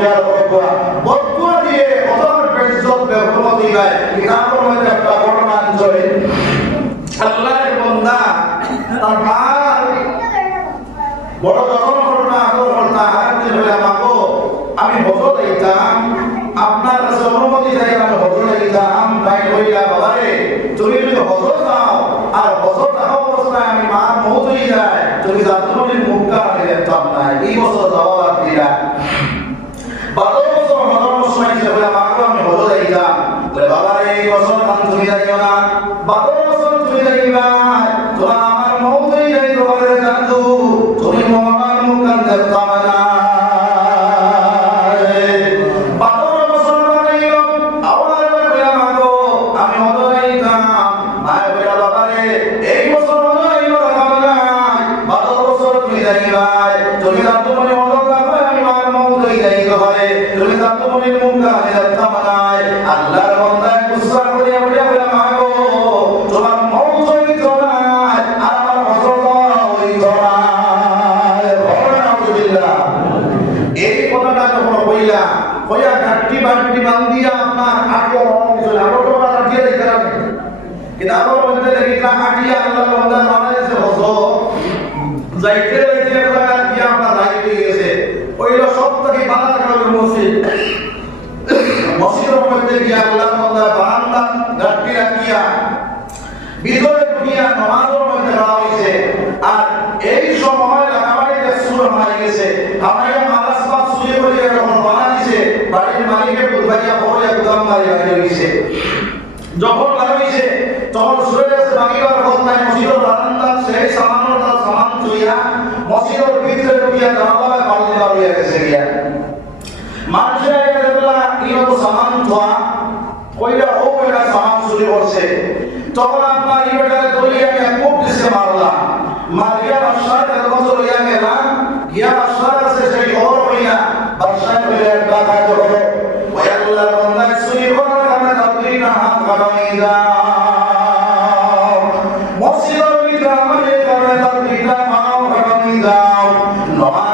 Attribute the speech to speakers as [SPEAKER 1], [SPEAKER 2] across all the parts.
[SPEAKER 1] দুনিয়ার অবদুয়া বদুয়া দিয়ে অতর বেজ্জত বেহরম দিবায় ইরানের মধ্যে আমি হজর দিতাম আপনার কাছে অনুমতি চাই আমি হজর দিতাম ভাই হইলা যদি হজর যাও আর হজর এই বছর যাওয়া দিয়া বারো বছর হজর সময় হিসেবে আমাকে আমি হজ যাইতাম বলে বাবা এই বছর তুমি যাইও না বারো বছর তুমি যাইবা হইল সব থেকে বারাকাল মসজিদ মসজিদের মধ্যে গিয়া আল্লাহ তাআলা বারান্দা রাত্রি রাখিয়া ভিতরে ঢুকিয়া নামাজের মধ্যে দাঁড়া হইছে আর এই সময় আমাদের সুর হয়ে গেছে আমাদের মালাস পাঁচ সুরে যখন বানা দিছে বাড়ির মালিকের বুঝবাইয়া বড় একদম মারিয়া হয়েছে যখন বানা হয়েছে তখন সুরের কাছে বাকিবার ঘটনায় মসজিদের বারান্দা সেই সামান্য তার সামান চুইয়া মসজিদের ভিতরে ঢুকিয়া দাঁড়াবা বার হইয়া গেছে গিয়া মানুষের এখানে বেলা ইনত সামান ধোয়া কইরা ও কইরা সামান চুরি করছে তখন আপনার ইবেটারে দলিয়া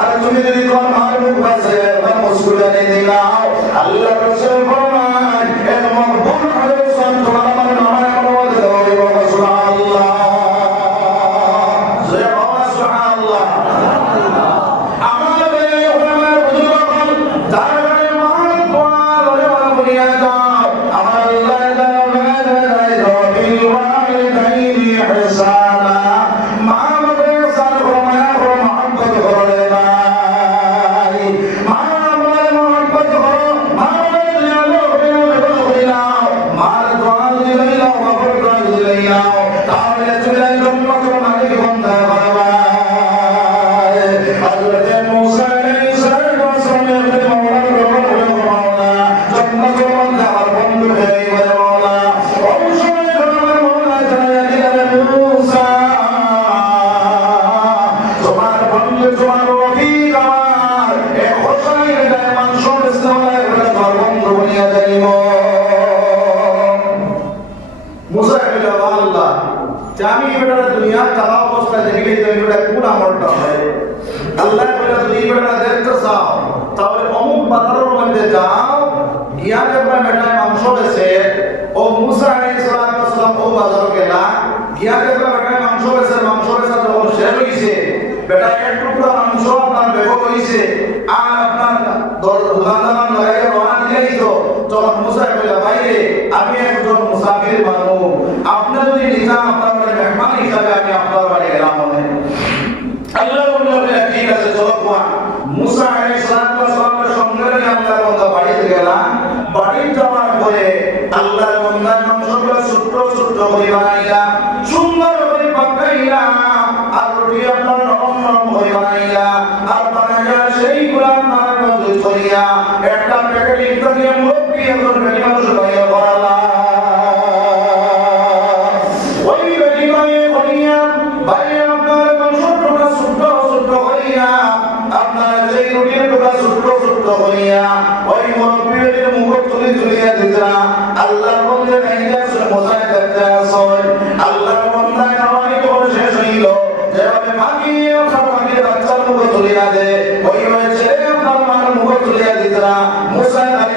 [SPEAKER 1] আর তুমি যদি তোমার মায়ের মুখ বাঁচে মুসকুলা নিয়ে আল্লাহ রসুল সময় দেখলে তুমি কোন আমলটা হয় আল্লাহ বলে তুমি বেটা দেখতে চাও তাহলে অমুক বাজারের মধ্যে যাও গিয়া দেখবা বেটায় মাংস বেছে ও মুসা আলাইহিসসালাম ও বাজারে গেলা গিয়া দেখবা বেটায় মাংস বেছে মাংস বেচা যখন শেষ হইছে বেটা এক টুকরা মাংস আপনার বেগত হইছে আর আপনার দোকান লাগাই রওনা দিলেই তো তখন মুসা বলে ভাই আমি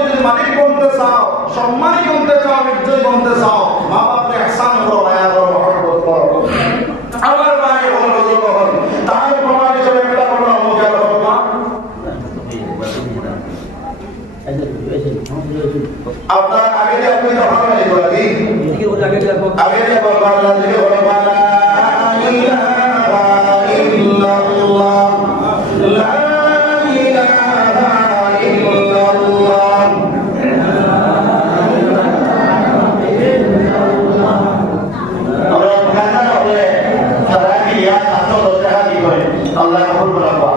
[SPEAKER 1] যদি মালিক বলতে চাও সম্মান বলতে চাও ইজ্জত বলতে চাও মা বাপরে আসান করো মায়া করো আমার মায়ের হল হল তাহলে তোমার হিসেবে কোনো আপনার আগে আগে যাবো আগে আল্লাহ কবুল করা